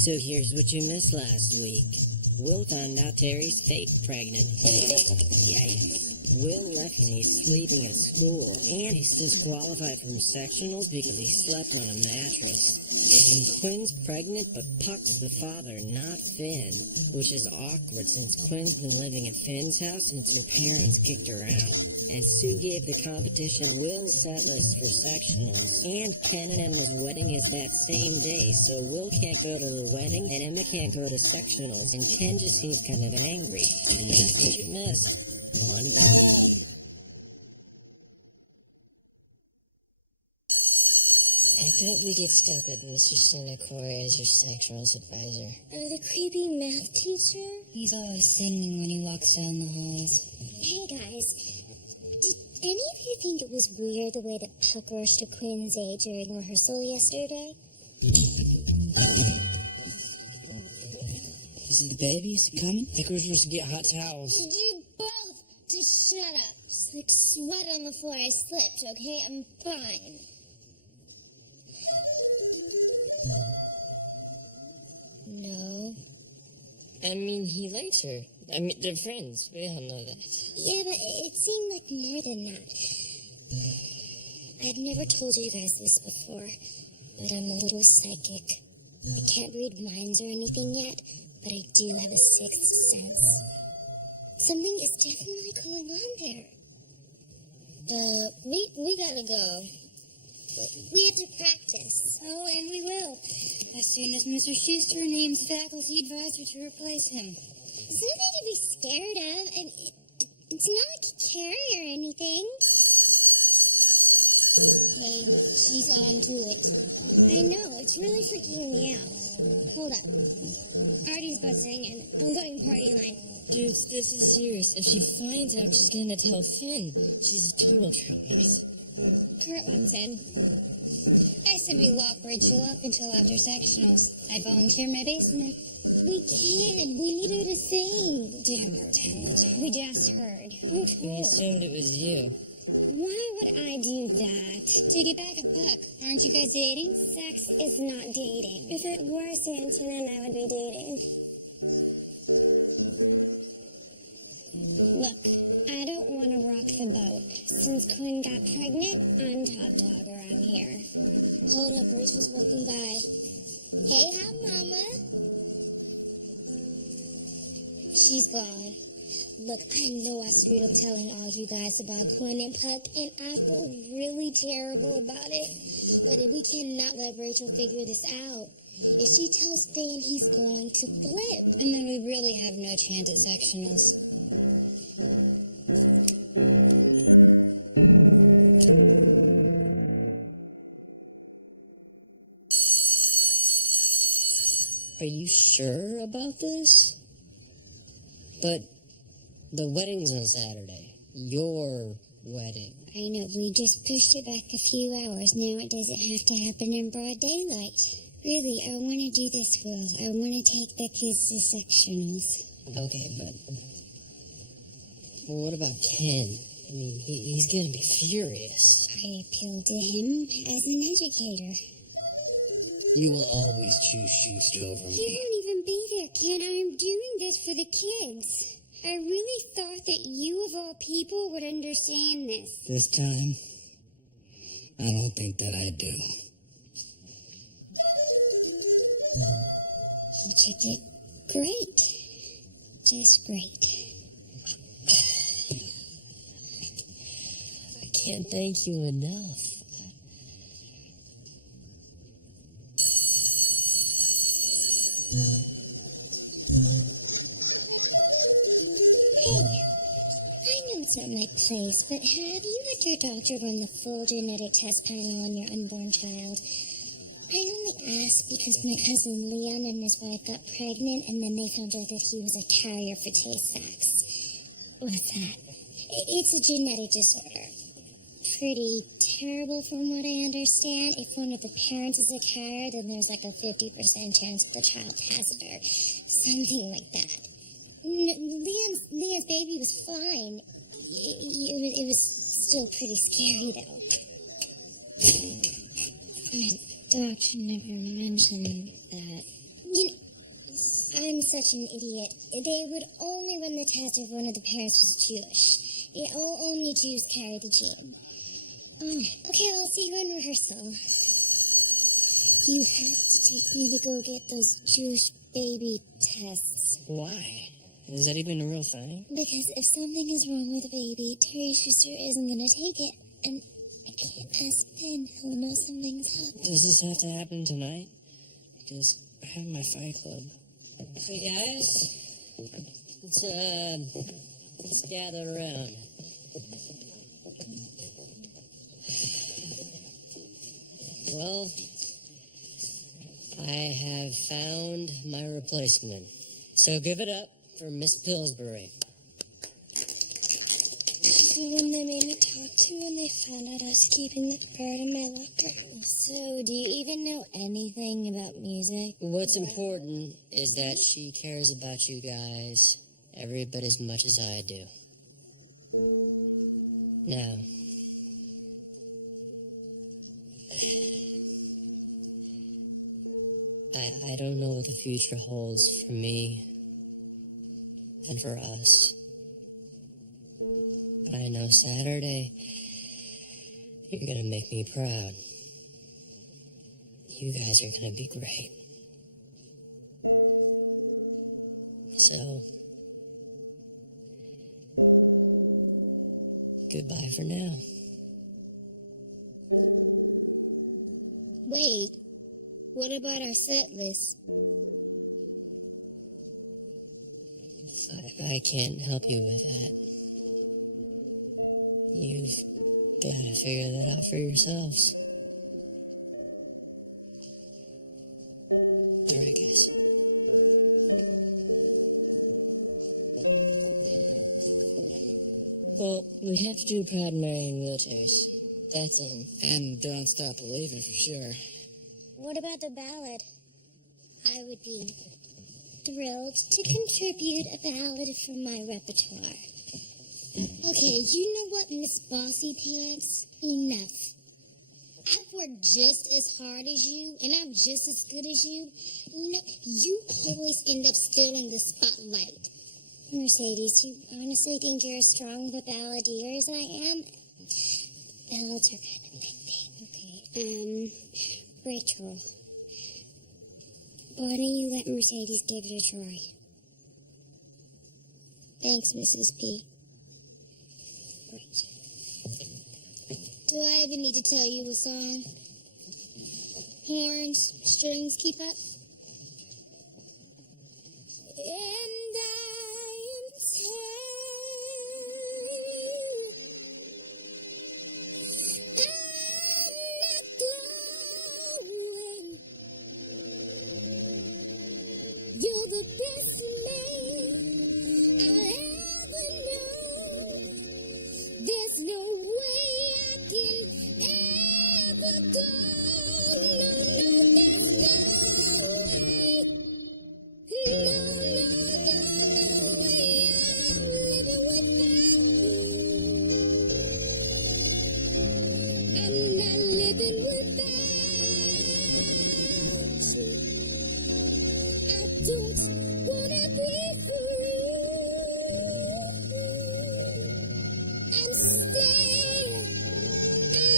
So here's what you missed last week. Will found out Terry's fake pregnant. Yikes. Will left me sleeping at school, and he's disqualified from sectionals because he slept on a mattress. And Quinn's pregnant, but Puck's the father, not Finn, which is awkward since Quinn's been living at Finn's house since her parents kicked her out. And Sue gave the competition Will's set list for sectionals, and Ken and Emma's wedding is that same day, so Will can't go to the wedding, and Emma can't go to sectionals, and Ken just seems kind of angry. And that's what you missed. One call. I thought we'd get stuck with Mr. Sinacor as your sectionals advisor. The creepy math teacher? He's always singing when he walks down the halls. Hey guys, did any of you think it was weird the way that Puck rushed to Quinn's aid during rehearsal yesterday? Is it the baby? Is it coming? I think we're supposed to get hot towels. Did you both just shut up? Just like sweat on the floor. I slipped, okay? I'm fine. No. I mean, he likes her. I mean, they're friends. We all know that. Yeah, but it seemed like more than that. I've never told you guys this before, but I'm a little psychic. I can't read minds or anything yet, but I do have a sixth sense. Something is definitely going on there. We gotta go. We have to practice. Oh, and we will. As soon as Mr. Schuster names faculty advisor to replace him. It's nothing to be scared of, and it's not like Carrie or anything. Hey, she's on to it. I know, it's really freaking me out. Hold up. Artie's buzzing, and I'm going party line. Dude, this is serious. If she finds out, she's gonna tell Finn. She's a total troublemaker. Kurt wants in. I said we lock Rachel up until after sectionals. I volunteer my basement. We can't. We need her to sing. Damn her talent. We just heard. We assumed it was you. Why would I do that? To get back at Puck. Aren't you guys dating? Sex is not dating. If it were, Santana and I would be dating. Look, I don't want to rock the boat. Since Quinn got pregnant, I'm top dog around here. Hold up, Rachel's walking by. Hey, hi, Mama. She's gone. Look, I know I screwed up telling all you guys about Quinn and Puck, and I feel really terrible about it. But we cannot let Rachel figure this out. If she tells Finn, he's going to flip. And then we really have no chance at sectionals. Are you sure about this? But the wedding's on Saturday. Your wedding. I know, we just pushed it back a few hours. Now it doesn't have to happen in broad daylight. Really, I want to do this, Will. I want to take the kids to sectionals. Okay, but what about Ken? I mean, he's gonna be furious. I appealed to him as an educator. You will always choose Schuster over He me. won't even be there, Ken. I'm doing this for the kids. I really thought that you, of all people, would understand this. This time, I don't think that I do. You did great. Just great. I can't thank you enough. Hey, I know it's not my place, but have you had your doctor run the full genetic test panel on your unborn child? I only asked because my cousin Leon and his wife got pregnant, and then they found out that he was a carrier for Tay-Sachs. What's that? It's a genetic disorder. Pretty terrible from what I understand. If one of the parents is a carrier, then there's like a 50% chance the child has it, or something like that. Leon's baby was fine. It was still pretty scary, though. My doctor never mentioned that. You know, I'm such an idiot. They would only run the test if one of the parents was Jewish. Only Jews carry the gene. Okay, I'll see you in rehearsal. You have to take me to go get those Jewish baby tests. Why? Is that even a real thing? Because if something is wrong with the baby, Terry Schuster isn't going to take it. And I can't ask Ben. He'll know something's up. Does this have to happen tonight? Because I have my fight club. Hey guys, let's gather around. Well, I have found my replacement. So give it up for Miss Pillsbury. She's the one they made me talk to when they found out I was keeping the bird in my locker. So, do you even know anything about music? What's important is that she cares about you guys every bit as much as I do. Now, I don't know what the future holds for me and for us. But I know Saturday, you're gonna make me proud. You guys are gonna be great. So, goodbye for now. Wait, what about our set list? I can't help you with that. You've got to figure that out for yourselves. All right, guys. Well, we have to do Proud Mary in wheelchairs. That's in. And Don't Stop Believing for sure. What about the ballad? I would be thrilled to contribute a ballad from my repertoire. Okay, you know what, Miss Bossy Pants? Enough. I've worked just as hard as you, and I'm just as good as you. You know, you always end up stealing the spotlight. Mercedes, you honestly think you're as strong of a balladeer as I am? Ballads are kind of my thing. Okay, Rachel. Why don't you let Mercedes give it a try? Thanks, Mrs. P. Great. Do I even need to tell you a song? Horns, strings, keep up. And I am telling you, I'm not going. You're the best man I'll ever know. There's no way I can ever go. No, there's no way. No way I'm living without you. I'm not living without you. I don't wanna be free. I'm staying, and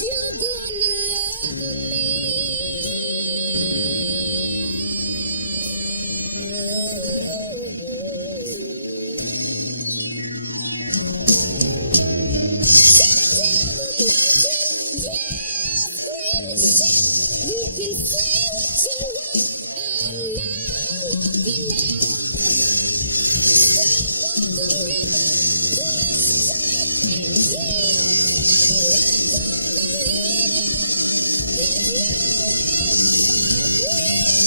you're gonna love me. Shut down the mountain, yeah, scream and shout. You can say what you want. I'm not walking out. Stop on the river, twist, strike, and kill. I'm not gonna leave ya. There's no way I will.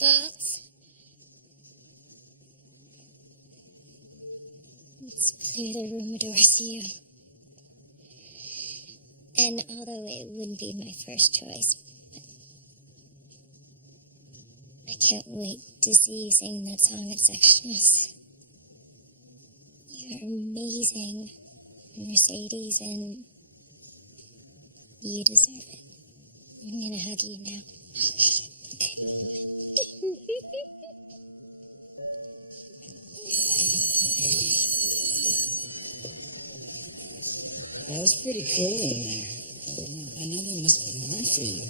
Box? It's clear the room adores you. And although it wouldn't be my first choice, I can't wait to see you sing that song at Sectionals. You're amazing, Mercedes, and you deserve it. I'm gonna hug you now. That was pretty cool in there. I know that must be hard for you.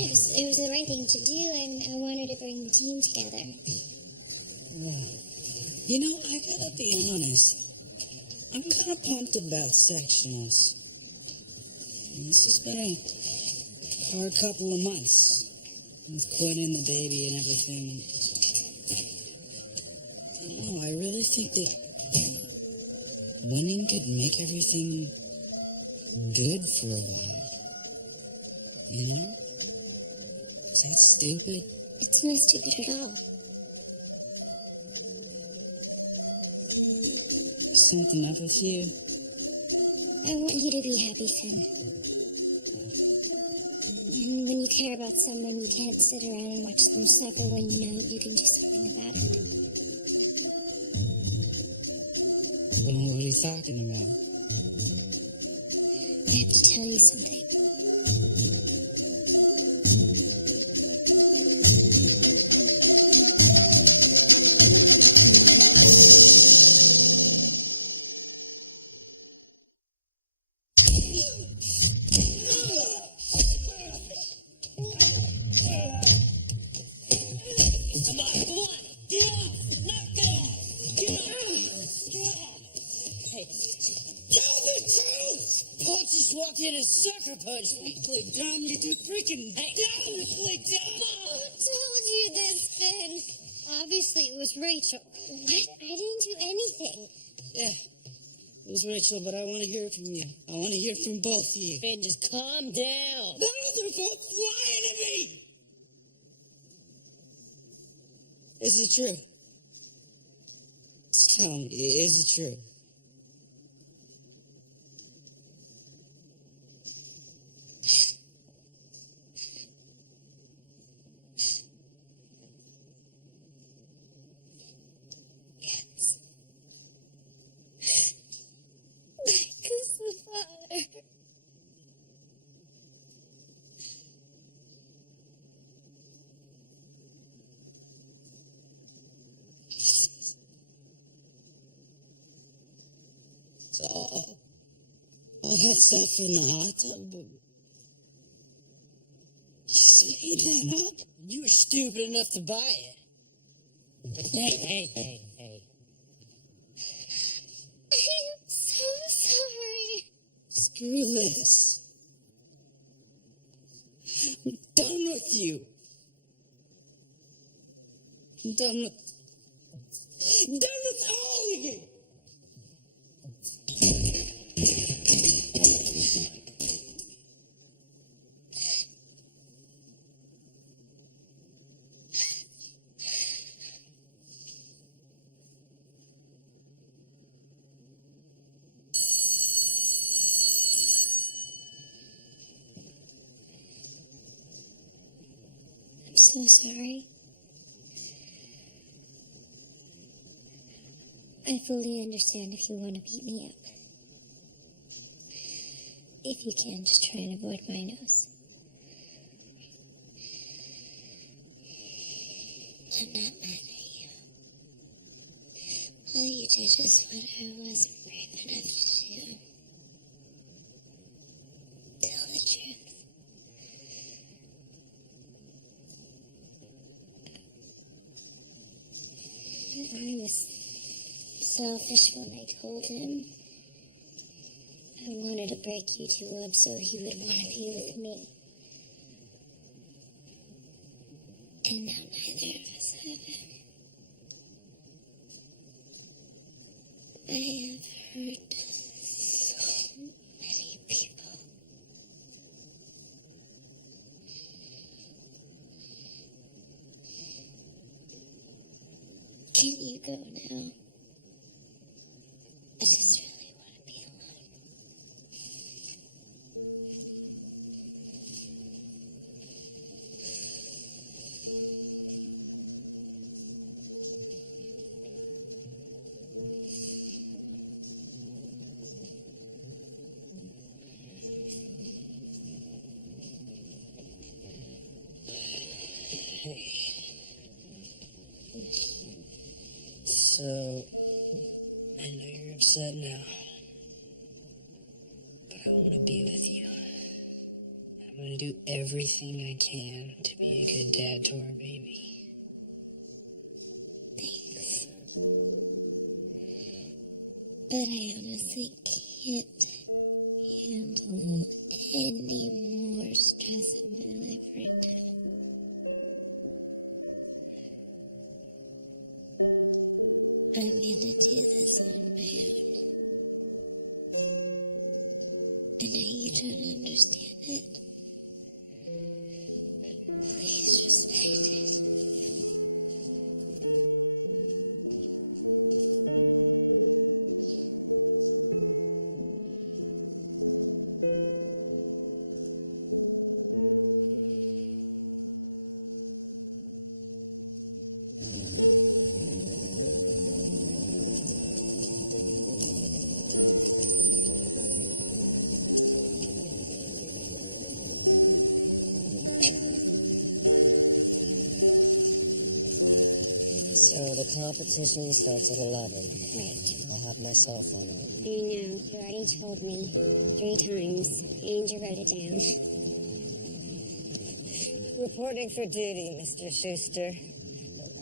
It was the right thing to do, and I wanted to bring the team together. Yeah. You know, I gotta be honest. I'm kind of pumped about Sectionals. This has been a hard couple of months with quitting the baby and everything. I don't know, I really think that winning could make everything good for a while. You know? Is that stupid? It's not stupid at all. Something up with you? I want you to be happy, Finn. And when you care about someone, you can't sit around and watch them suffer when you know you can do something about it. Well, what are you talking about? I have to tell you something. Walked in and sucker punched me. Like, Tom, you're too freaking dumb. Like, Who told you this, Finn? Obviously, it was Rachel. What? I didn't do anything. Yeah, it was Rachel, but I want to hear from you. I want to hear from both of you. Finn, just calm down. No, they're both lying to me. Is it true? Just tell me, is it true? So, all that stuff in the hot tub, you made that up? You were stupid enough to buy it. Hey. I'm so sorry. Screw this. I'm done with you. I'm done with all of you. I'm so sorry. I fully understand if you want to beat me up. If you can, just try and avoid my nose. I'm not mad at you. All you did was what I wasn't brave enough to do. Tell the truth. I was selfish when I told him. I wanted to break you two up so he would want to be with me. And now neither of us have it. I have hurt so many people. Can you go now? I just really want to be alone. So, I know you're upset now, but I want to be with you. I'm going to do everything I can to be a good dad to our baby. Thanks. But I honestly can't handle any more stress in my life right now. I'm gonna do this on my own. I know you don't understand it. Please respect it. So the competition starts at 11. Right. I'll have my cell phone on. I know. You already told me 3 times, and you wrote it down. Reporting for duty, Mr. Schuster.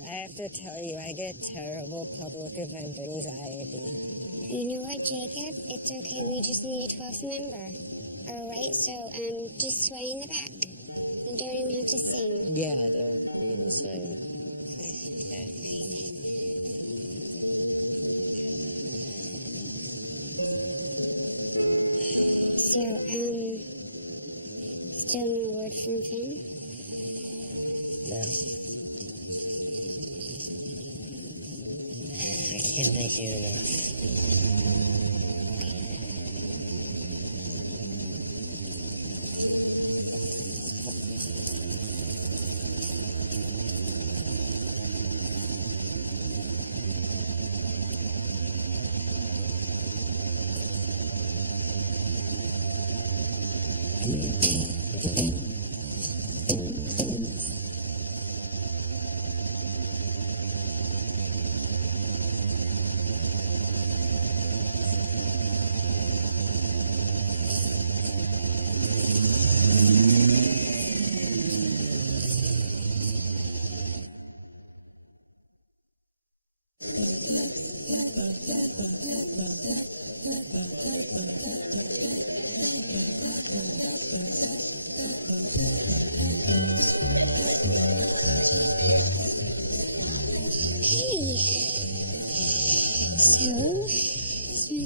I have to tell you, I get terrible public event anxiety. You know what, Jacob? It's okay. We just need a 12th member. All right. So, just sway in the back. You don't even have to sing. Yeah, don't even sing. So, still no word from Finn? No. I can't thank you enough.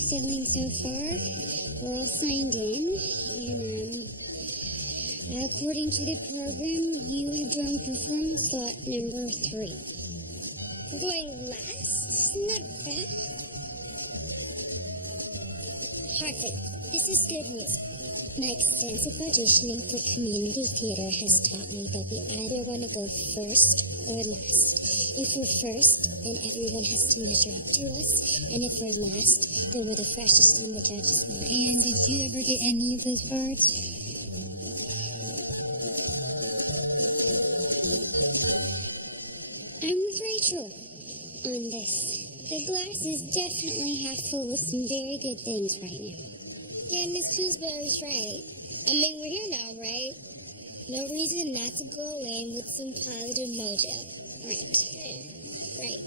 Siblings so far, we're all signed in, and according to the program, you have drawn performance slot number 3. We're going last? Not bad. Hardly. This is good news. My extensive auditioning for community theater has taught me that we either want to go first or last. If we're first, then everyone has to measure up to us, and if we're last, then we're the freshest in the judges' mind. And did you ever get any of those parts? I'm Your glass is definitely half full with some very good things right now. Yeah, Miss Pillsbury's right. I mean, we're here now, right? No reason not to go in with some positive mojo. Right. Right.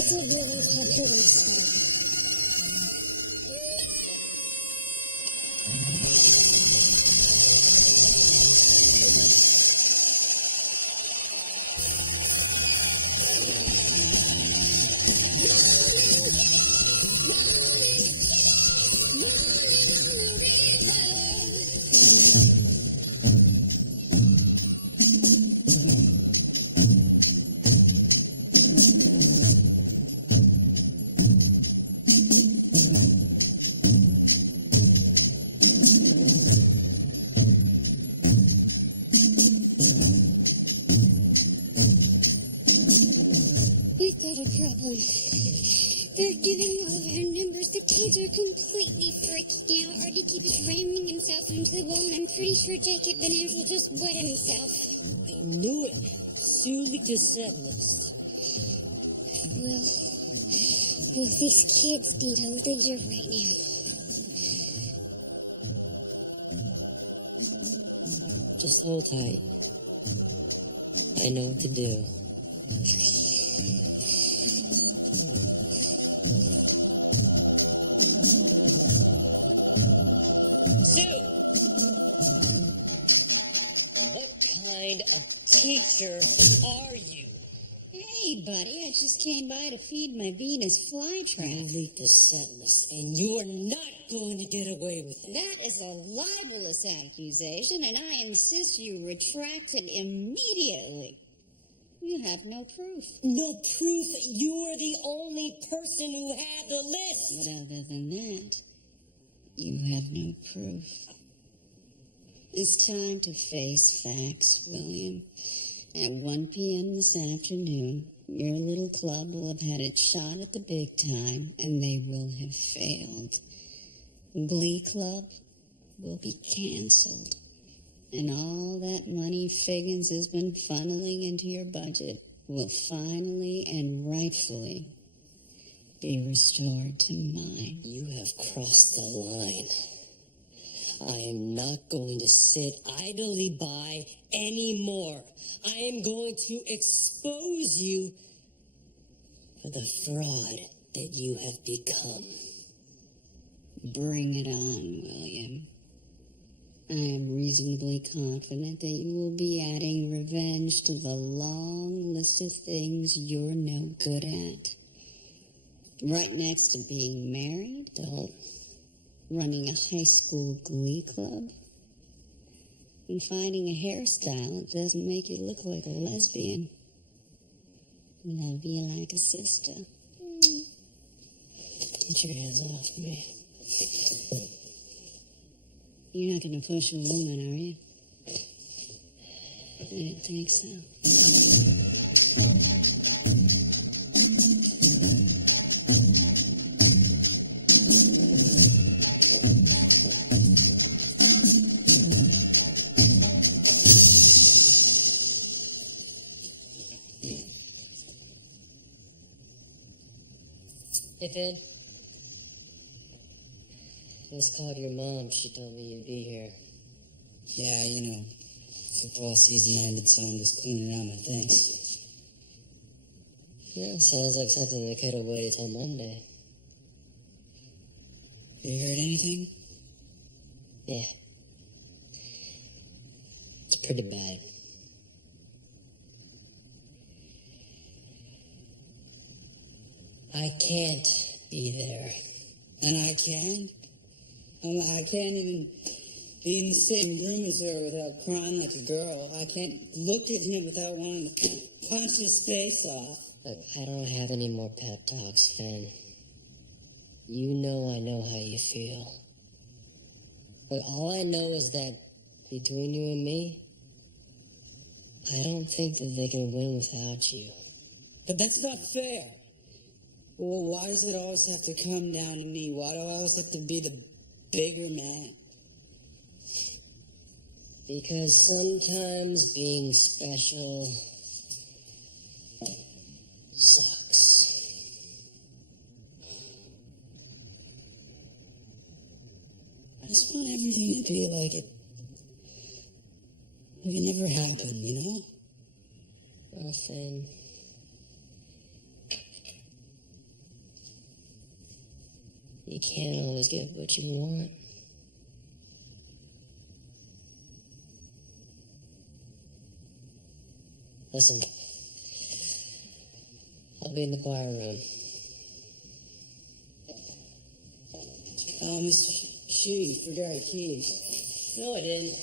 It's a really popular song. We've got a problem. They're giving all of our numbers. The kids are completely freaking out. Artie keeps ramming himself into the wall, and I'm pretty sure Jacob Bananas will just wet himself. I knew it. Sulik the Settlers. Well, these kids need a leader right now. Just hold tight. I know what to do. Sue! What kind of teacher are you? Hey, buddy, I just came by to feed my Venus flytrap. Lead the Settlers, and you are not going to get away with it. That is a libelous accusation, and I insist you retract it immediately. You have no proof. No proof. You are the only person who had the list. But other than that, you have no proof. It's time to face facts, William. At 1 p.m. this afternoon, your little club will have had its shot at the big time, and they will have failed. Glee Club will be canceled. And all that money Figgins has been funneling into your budget will finally and rightfully be restored to mine. You have crossed the line. I am not going to sit idly by anymore. I am going to expose you for the fraud that you have become. Bring it on, William. I am reasonably confident that you will be adding revenge to the long list of things you're no good at. Right next to being married, running a high school glee club, and finding a hairstyle that doesn't make you look like a lesbian. Love you like a sister. Get your hands off me. You're not going to push a woman, are you? I didn't think so. Hey, Finn. Just called your mom. She told me you'd be here. Yeah, football season ended, so I'm just cleaning out my things. Yeah, sounds like something that could have waited till Monday. You heard anything? Yeah. It's pretty bad. I can't be there. And I can? I can't even be in the same room as her without crying like a girl. I can't look at him without wanting to punch his face off. Look, I don't have any more pep talks, Finn. You know I know how you feel. But all I know is that between you and me, I don't think that they can win without you. But that's not fair. Well, why does it always have to come down to me? Why do I always have to be the bigger man? Because sometimes being special sucks. I just want everything to be like it never happened, you know? Well, Finn, you can't always get what you want. Listen, I'll be in the choir room. Oh, Mr. Shue, you forgot your keys. No, I didn't.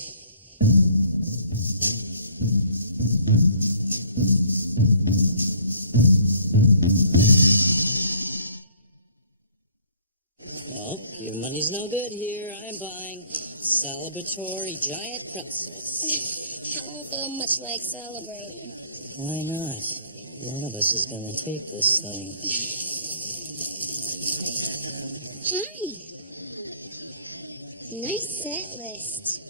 Well, your money's no good here. I'm buying celebratory giant pretzels. I don't feel much like celebrating. Why not? One of us is going to take this thing. Hi. Nice set list.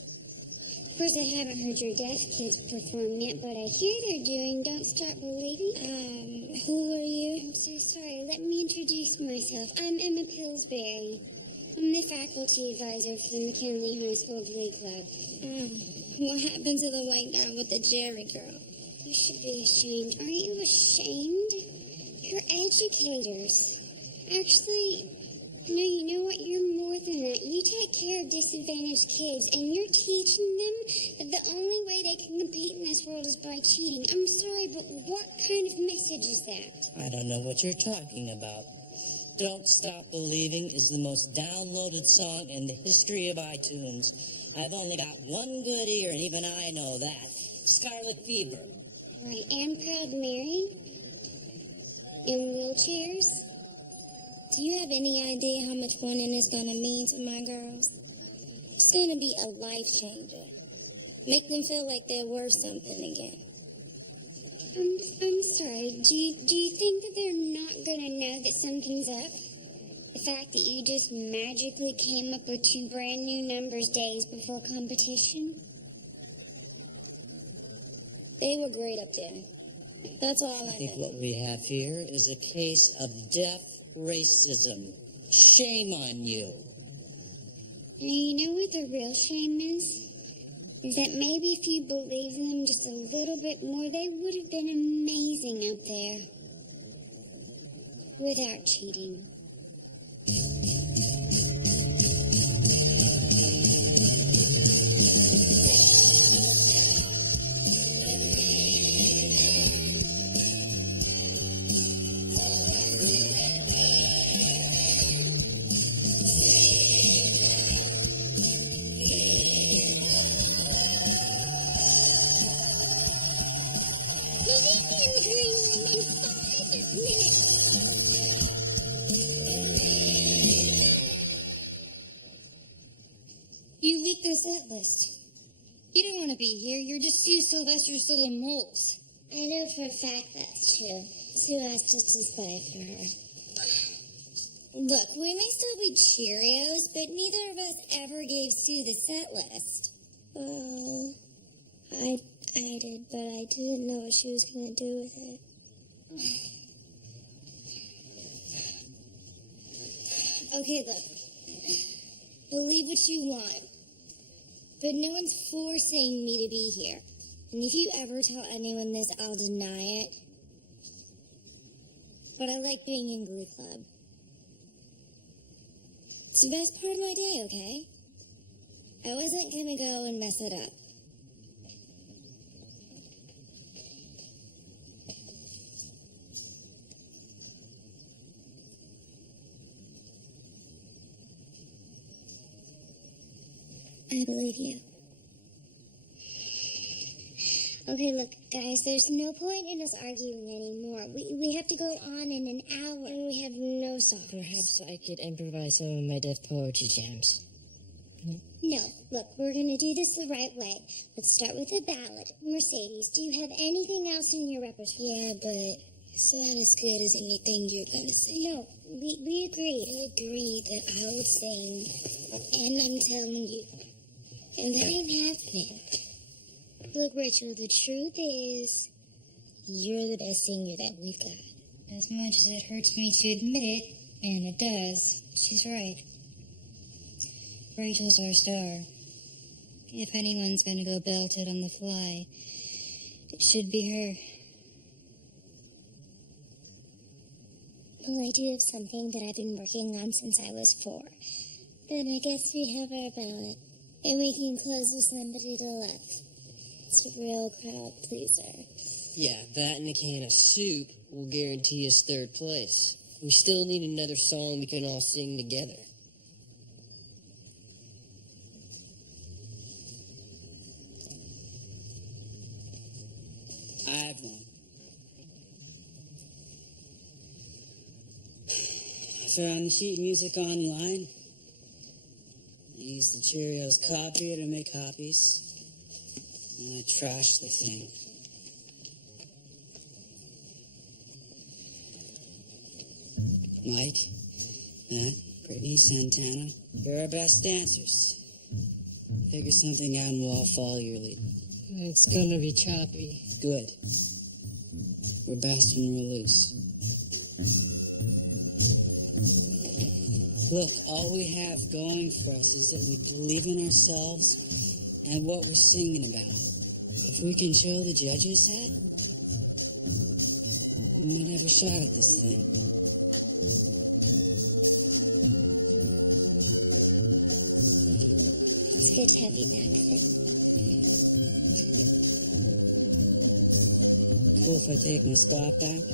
Of course, I haven't heard your deaf kids perform yet, but I hear they're doing Don't Stop Believing. Who are you? I'm so sorry. Let me introduce myself. I'm Emma Pillsbury. I'm the faculty advisor for the McKinley High School Glee Club. What happened to the white guy with the Jerry girl? You should be ashamed. Aren't you ashamed? You're educators. Actually, no, you know what? You're more than that. You take care of disadvantaged kids, and you're teaching them that the only way they can compete in this world is by cheating. I'm sorry, but what kind of message is that? I don't know what you're talking about. Don't Stop Believing is the most downloaded song in the history of iTunes. I've only got one good ear, and even I know that. Scarlet Fever. Right, and Proud Mary? In wheelchairs? Do you have any idea how much winning is going to mean to my girls? It's going to be a life changer. Make them feel like they're worth something again. I'm sorry. Do you think that they're not gonna know that something's up? The fact that you just magically came up with 2 brand new numbers days before competition? They were great up there. That's all I I think know. what we have here is a case of deaf racism. Shame on you. And you know what the real shame is? Is that maybe if you believed them just a little bit more, they would have been amazing up there. Without cheating. You leaked the set list. You don't want to be here. You're just Sue Sylvester's little moles. I know for a fact that's true. Sue asked us to spy for her. Look, we may still be Cheerios, but neither of us ever gave Sue the set list. I did, but I didn't know what she was going to do with it. Okay, look. Believe what you want. But no one's forcing me to be here. And if you ever tell anyone this, I'll deny it. But I like being in Glee Club. It's the best part of my day, okay? I wasn't gonna go and mess it up. I believe you. Okay, look, guys, there's no point in us arguing anymore. We have to go on in an hour. And we have no songs. Perhaps I could improvise some of my deaf poetry jams. No, look, we're gonna do this the right way. Let's start with a ballad. Mercedes, do you have anything else in your repertoire? Yeah, but it's not as good as anything you're gonna say. No, we agreed. We agreed that I would sing, and I'm telling you, and that ain't happening. Look, Rachel, the truth is, You're the best singer that we've got. As much as it hurts me to admit it, and it does, she's right. Rachel's our star. If anyone's going to go belted on the fly, it should be her. well, I do have something that I've been working on since I was 4. Then I guess we have our ballad. And we can close with Somebody to Love. It's a real crowd pleaser. Yeah, that and a can of soup will guarantee us 3rd place. We still need another song we can all sing together. I have one. I found the sheet music online. I used the Cheerios copier to make copies. And I trashed the thing. Mike, Matt, Brittany, Santana, you're our best dancers. Figure something out and we'll all follow your lead. It's gonna be choppy. Good. We're best when we're loose. Look, all we have going for us is that we believe in ourselves and what we're singing about. If we can show the judges that, we might have a shot at this thing. It's good to have you back. Cool if I take my spot back?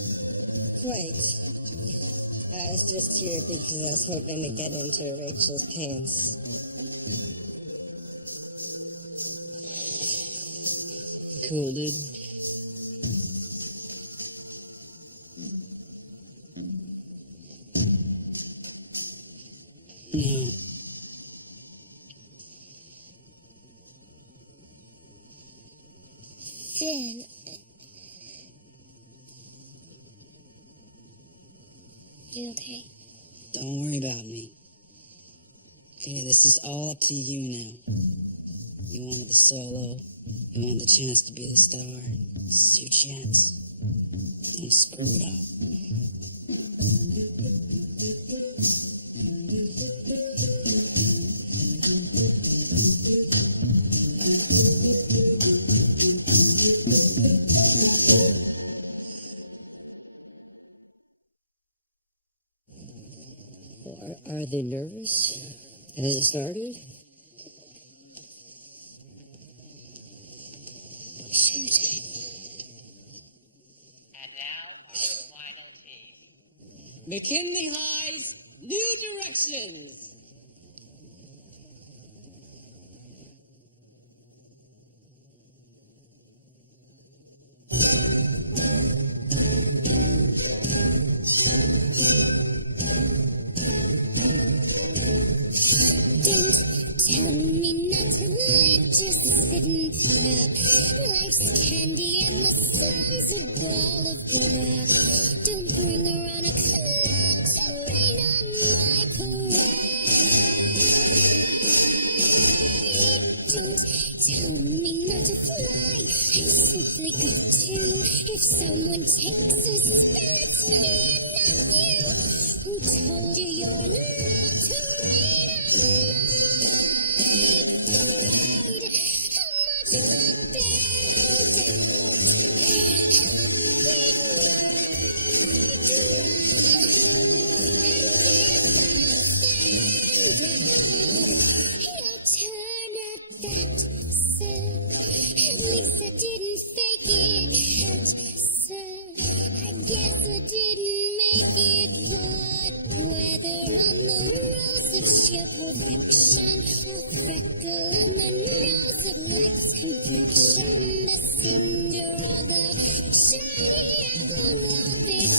Wait. I was just here because I was hoping to get into Rachel's pants. Cool, dude. No. Finn, you okay? Don't worry about me. Okay, this is all up to you now. You wanted the solo. You wanted the chance to be the star. This is your chance. Don't screw it up. Are they nervous? Has it started? And now our final team. McKinley High's New Directions! Tell me not to let just sit and pluck. Life's candy and the sun's a ball of glitter. Don't bring around a cloud to rain on my parade. Don't tell me not to fly. I simply got to. If someone takes a spell, it's me and not you. Who told you you're allowed to rain on my perfection, a freckle in the nose of life's complexion, the cinder or the shiny apple of its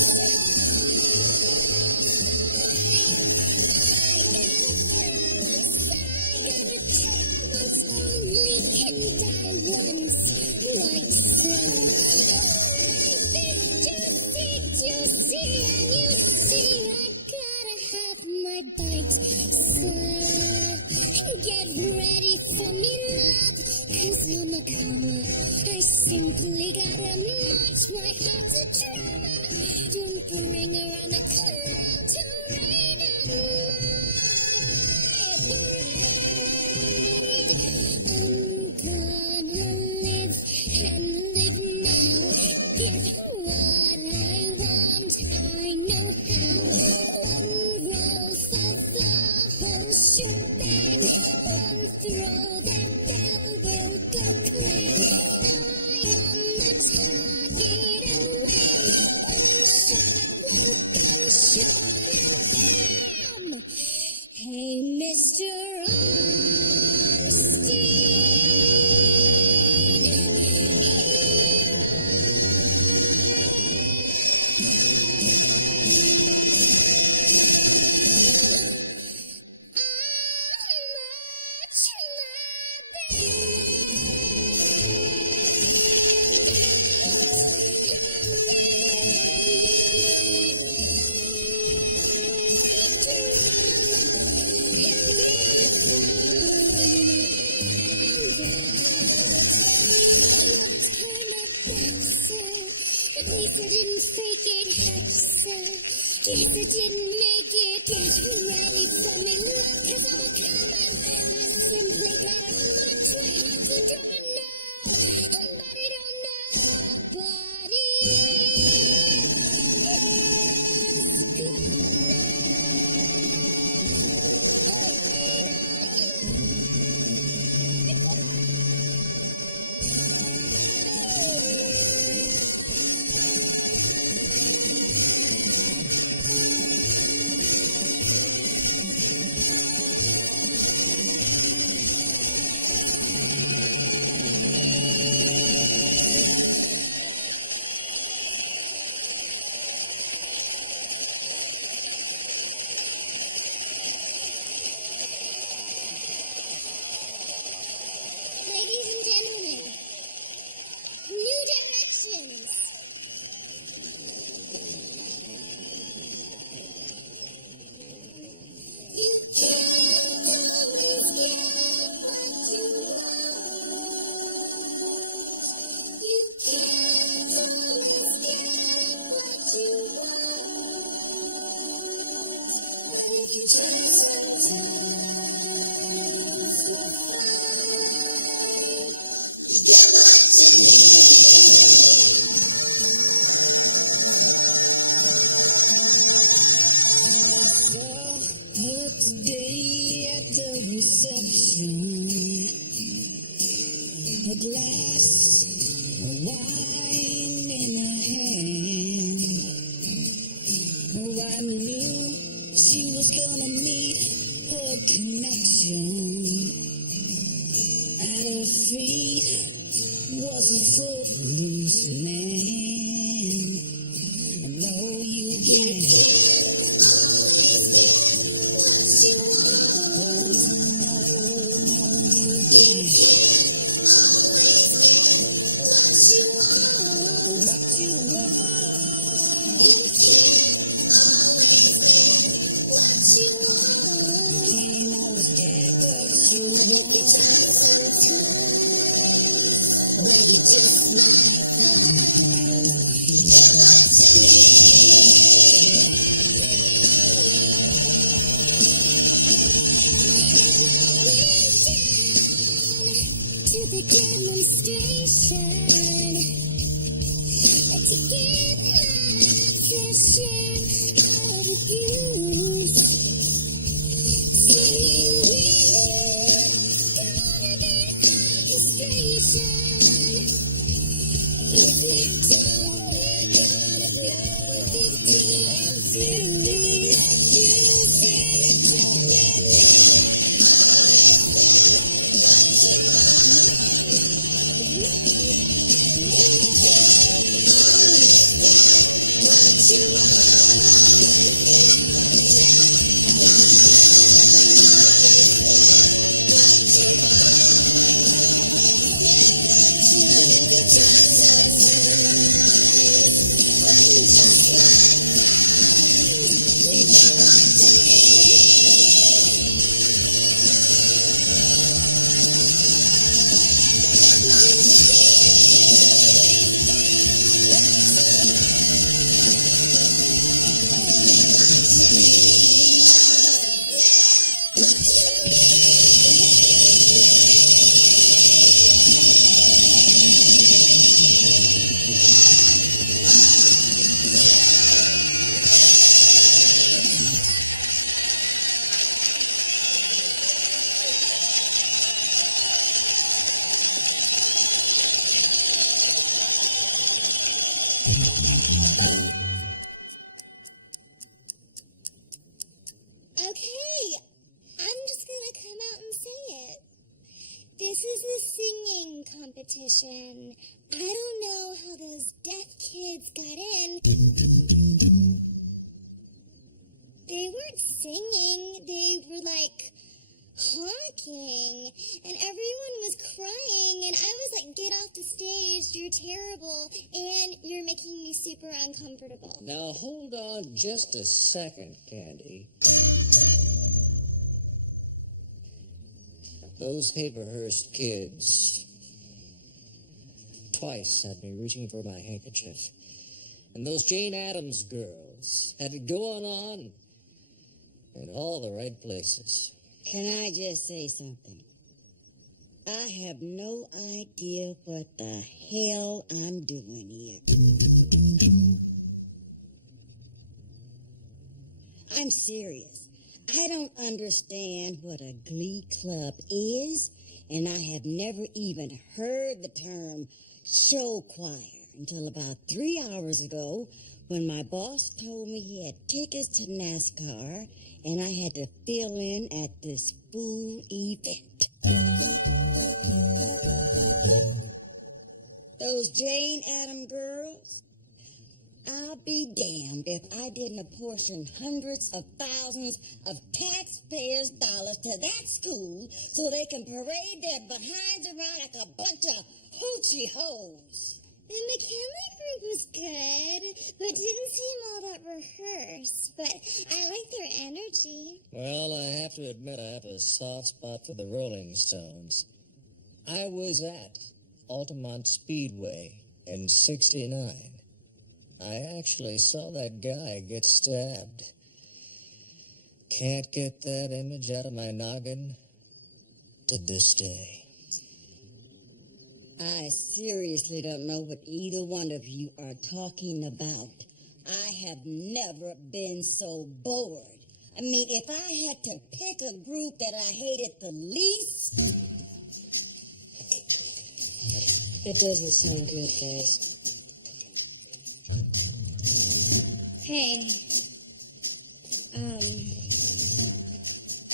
I got a die once, like so. Juicy, and you see, I gotta have my bite. So, get ready for me, love, 'cause I'm a comer. I simply gotta march my heart to drama. Don't bring around the cloud to rain on my parade. I'm gonna live and live now. Get what I want, I know how. One roll for the whole shebang. One throw, that bell will go clang. Eye on the target and win. One shot, one gunshot, and bam! Hey, Mr. At least I didn't fake it, sir. Guess I didn't make it. Get ready for me, love, 'cause I'm a comer. I simply gotta march my heart to drama now. Anybody don't know? Nobody Ladies and gentlemen, new directions. You can't always get what you want. You can't always get what you want. And if you just Saw her today at the reception. A glass of wine in her hand. Oh, I knew she was gonna meet her connection. At her feet was a footloose man. I know you can't. To the demonstration to get attention out of you. Singing gotta get frustration. If we don't, we're gonna blow it 50 You say it to me. is a singing competition. I don't know how those deaf kids got in. They weren't singing. They were like honking, and everyone was crying, and I was like, get off the stage, you're terrible, and you're making me super uncomfortable. Now hold on just a second, Candy. Those Haverhurst kids twice had me reaching for my handkerchief. And those Jane Addams girls had it going on in all the right places. Can I just say something? I have no idea what the hell I'm doing here. I'm serious. I don't understand what a glee club is, and I have never even heard the term show choir until about 3 hours ago when my boss told me he had tickets to NASCAR and I had to fill in at this fool event. Those Jane Addams girls, I'll be damned if I didn't apportion hundreds of thousands of taxpayers' dollars to that school so they can parade their behinds around like a bunch of hoochie hoes. The McKinley group was good, but didn't seem all that rehearsed. But I like their energy. Well, I have to admit I have a soft spot for the Rolling Stones. I was at Altamont Speedway in '69. I actually saw that guy get stabbed. Can't get that image out of my noggin to this day. I seriously don't know what either one of you are talking about. I have never been so bored. I mean, if I had to pick a group that I hated the least... It doesn't sound good, guys. Hey,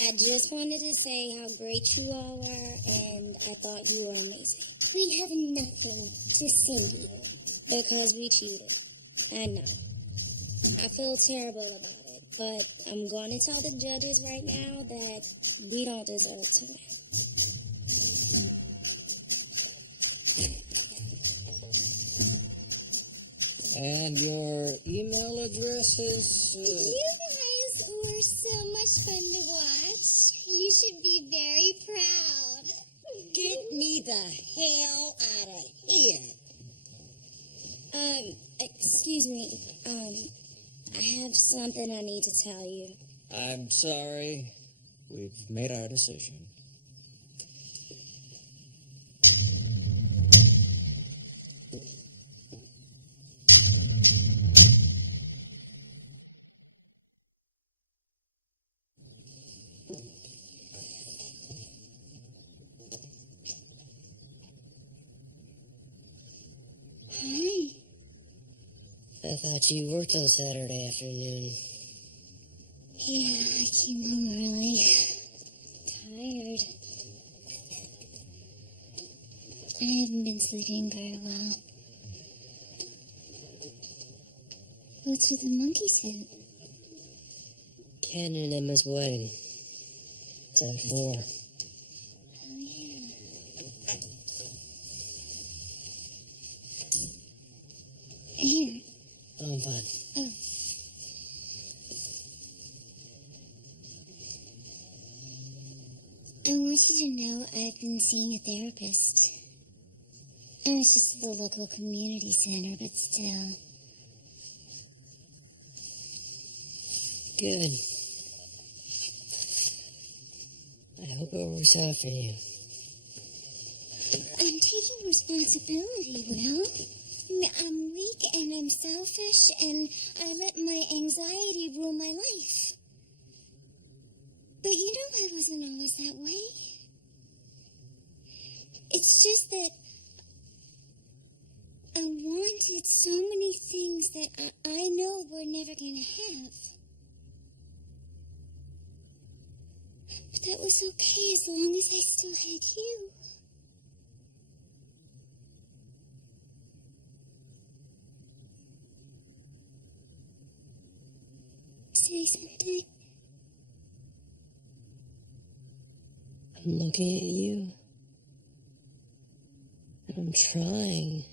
I just wanted to say how great you all were, and I thought you were amazing. We have nothing to say to you. Because we cheated. I know. I feel terrible about it, but I'm going to tell the judges right now that we don't deserve to win. And your email address is... You guys were so much fun to watch. You should be very proud. Get me the hell out of here. Excuse me. I have something I need to tell you. I'm sorry. We've made our decision. Hi. I thought you worked on Saturday afternoon. Yeah, I came home early. Tired. I haven't been sleeping very well. What's with the monkey suit? Ken and Emma's wedding. It's at 4. Oh, yeah. Here. Oh, I'm fine. Oh. I want you to know I've been seeing a therapist. And it's just the local community center, but still. Good. I hope it works out for you. I'm taking responsibility, Will. I'm weak and I'm selfish and I let my anxiety rule my life. But you know I wasn't always that way. It's just that I wanted so many things that I know we're never going to have. But that was okay as long as I still had you. say something? I'm looking at you. And I'm trying.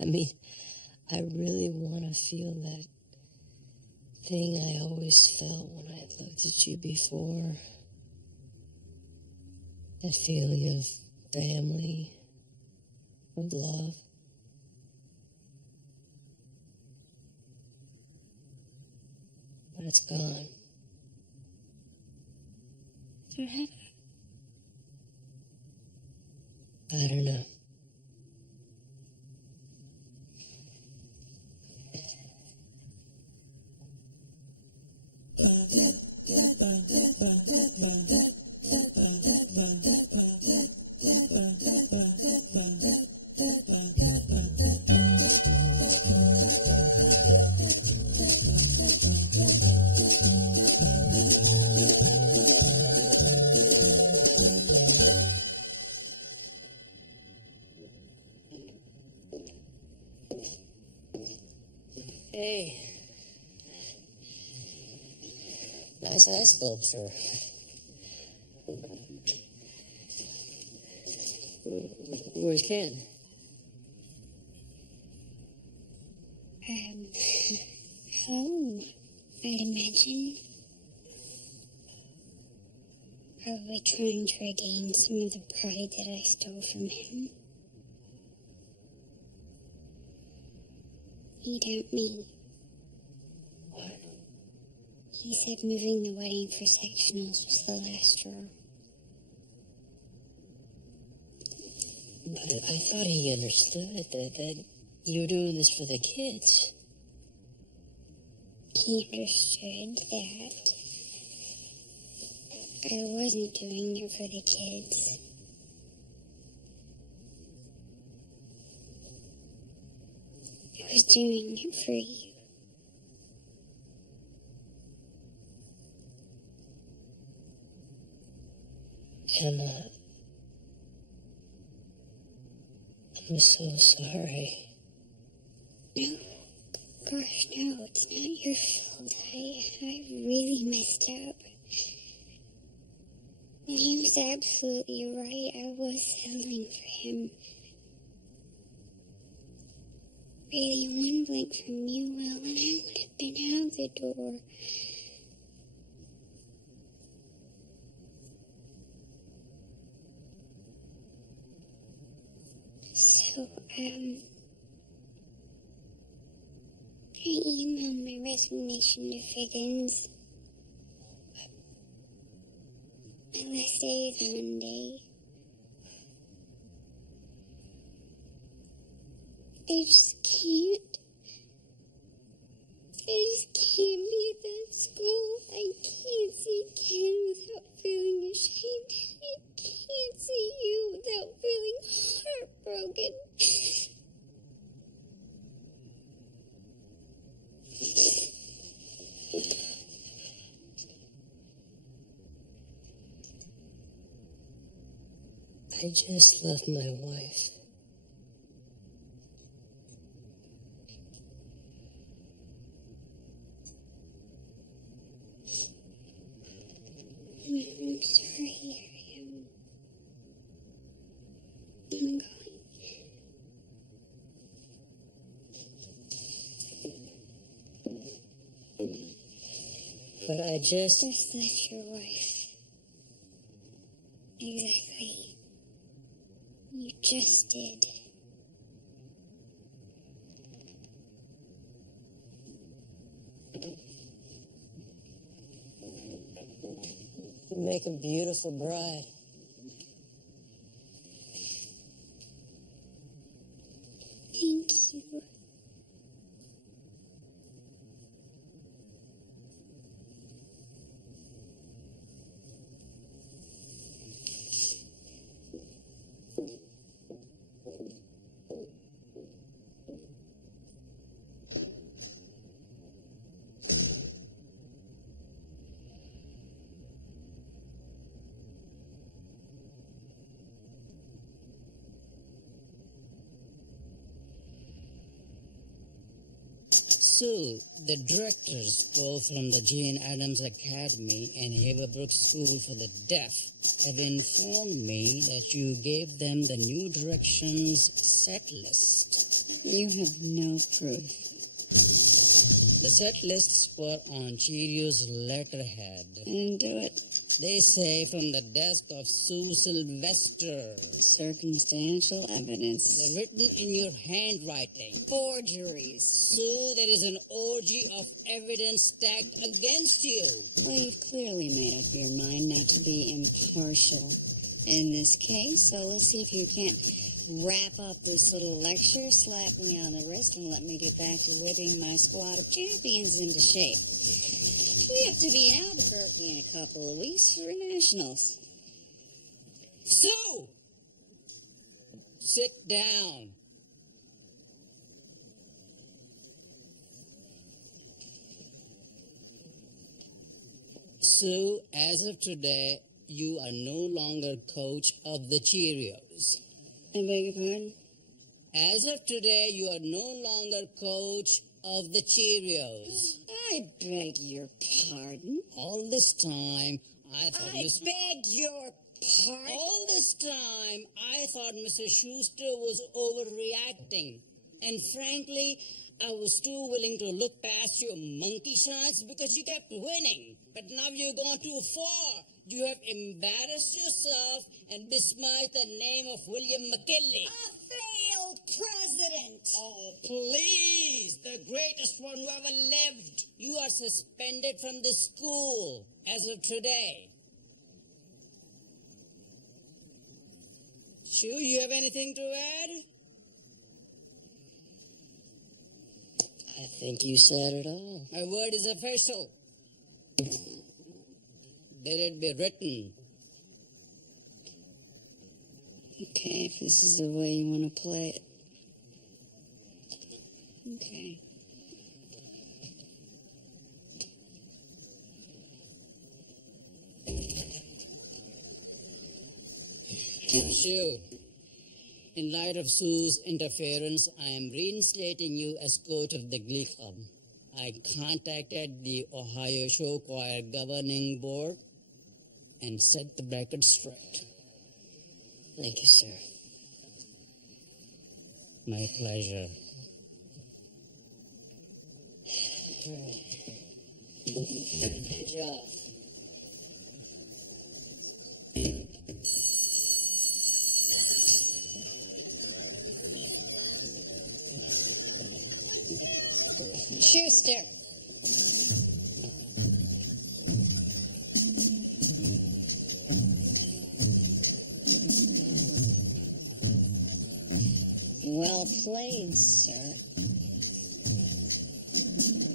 I mean, I really want to feel that thing I always felt when I looked at you before. That feeling of family, of love. But it's gone. Forever. I don't know. Hey. Nice ice sculpture. Where's Ken? Home, I'd imagine. Probably trying to regain some of the pride that I stole from him. He dumped me. What? He said moving the wedding for sectionals was the last straw. But I thought he understood that you were doing this for the kids. He understood that I wasn't doing it for the kids. I was doing it for you. Emma, I'm so sorry. No, gosh, no, it's not your fault. I really messed up. And he was absolutely right. I was settling for him. Really, one blink from you, Will, and I would have been out the door. So, I emailed my resignation to Figgins. My last day is Monday. I just can't. I just can't be at that school. I can't see Ken without feeling ashamed. I can't see you without feeling heartbroken. I just left my wife. I'm sorry. I'm going. But I just... Just left your wife. Exactly. You just did. You make a beautiful bride. Thank you. Sue, The directors, both from the Jane Addams Academy and Haverbrook School for the Deaf, have informed me that you gave them the New Directions set list. You have no proof. The set lists were on Cheerio's letterhead. Do it. They say from the desk of Sue Sylvester. Circumstantial evidence. They're written in your handwriting. Forgeries. Sue, there is an orgy of evidence stacked against you. Well, you've clearly made up your mind not to be impartial in this case, so let's see if you can't wrap up this little lecture, slap me on the wrist, and let me get back to whipping my squad of champions into shape. We have to be in Albuquerque in a couple of weeks for nationals. Sue! Sit down. Sue, as of today, you are no longer coach of the Cheerios. I beg your pardon? As of today, you are no longer coach of the Cheerios. I beg your pardon? All this time, I thought beg your pardon? All this time, I thought Mr. Schuster was overreacting. And frankly, I was too willing to look past your monkey shines because you kept winning. But now you've gone too far. You have embarrassed yourself and besmirched the name of William McKinley. A failed president. Oh, please, the greatest one who ever lived. You are suspended from the school as of today. Shu, you have anything to add? I think you said it all. My word is official. Let it be written. Okay, if this is the way you want to play it. Okay. Sure. In light of Sue's interference, I am reinstating you as coach of the Glee Club. I contacted the Ohio Show Choir Governing Board and set the record straight. Thank you, sir. My pleasure. Good job. Schuster. Well played, sir.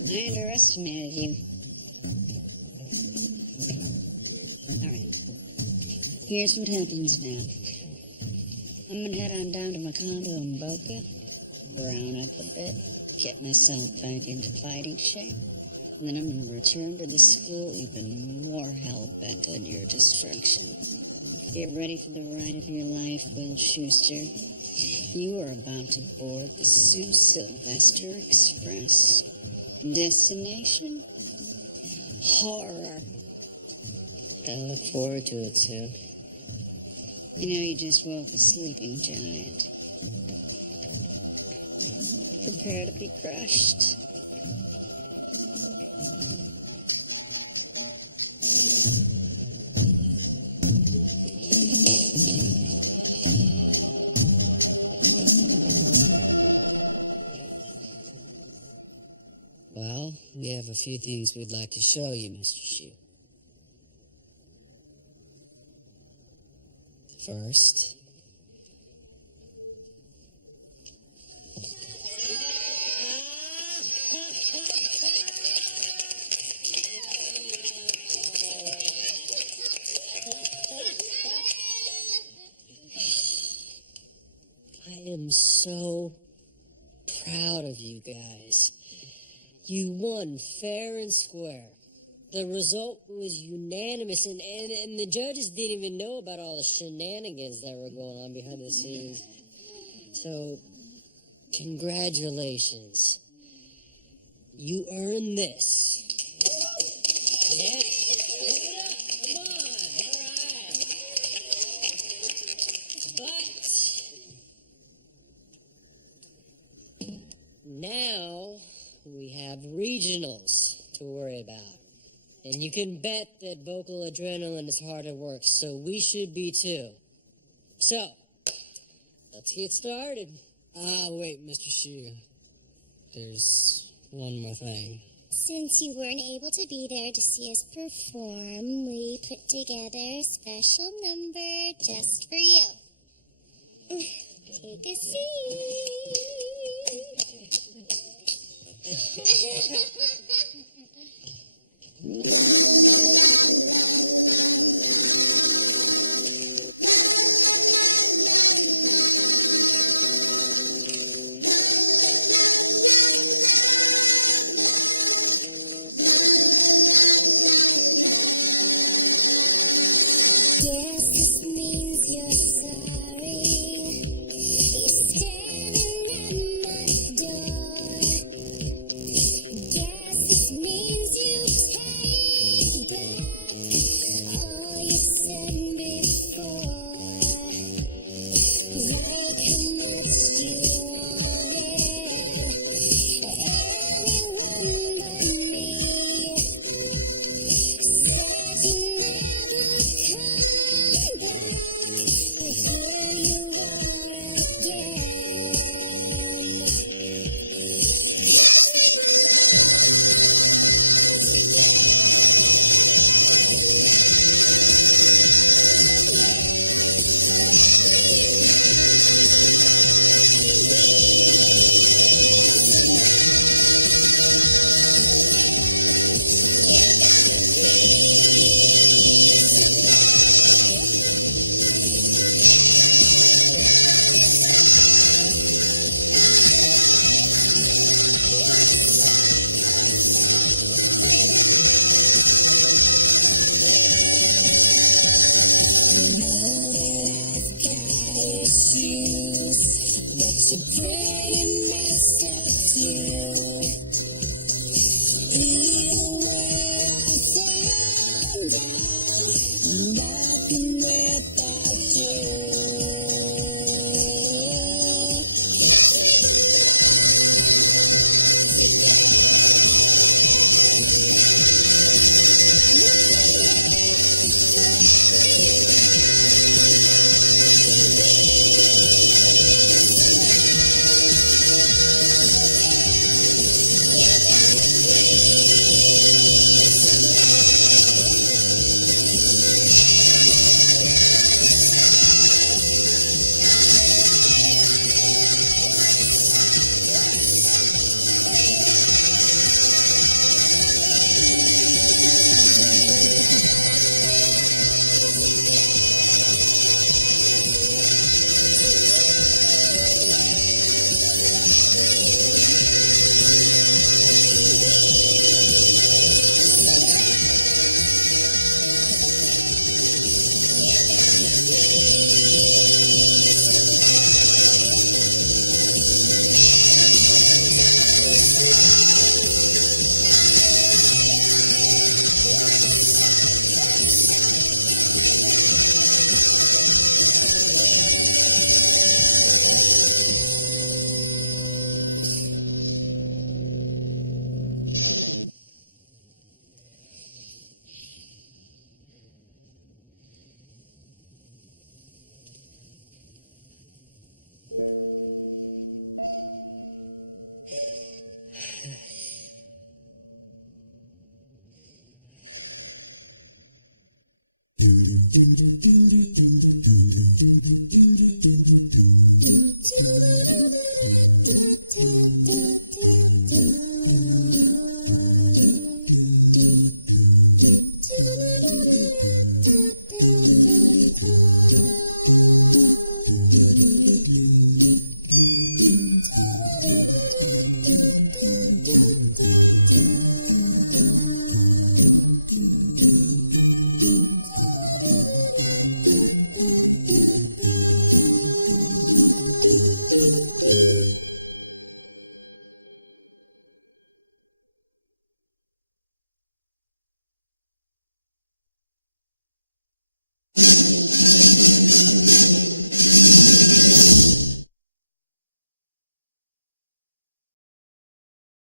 I underestimated you. All right. Here's what happens now. I'm gonna head on down to my condo in Boca, brown up a bit, get myself back into fighting shape, and then I'm gonna return to the school even more hell-bent on your destruction. Get ready for the ride of your life, Will Schuster. You are about to board the Sue Sylvester Express. Destination? Horror. I look forward to it, Sue. You know, you just woke a sleeping giant. Prepare to be crushed. Well, we have a few things we'd like to show you, Mr. Shu. First, I am so proud of you guys. You won fair and square. The result was unanimous, and the judges didn't even know about all the shenanigans that were going on behind the scenes. So, congratulations. You earn this. Yeah. Give it up. Come on. All right. But now we have regionals to worry about. And you can bet that vocal adrenaline is hard at work, so we should be too. So, let's get started. Wait, Mr. Shu. There's one more thing. Since you weren't able to be there to see us perform, we put together a special number just for you. Take a seat. Yes, this means you're sorry. You're standing at my door. Yes, this means you take back all you said before. Like how much you wanted anyone but me. Said you never come back, but here you are got issues, but you're pretty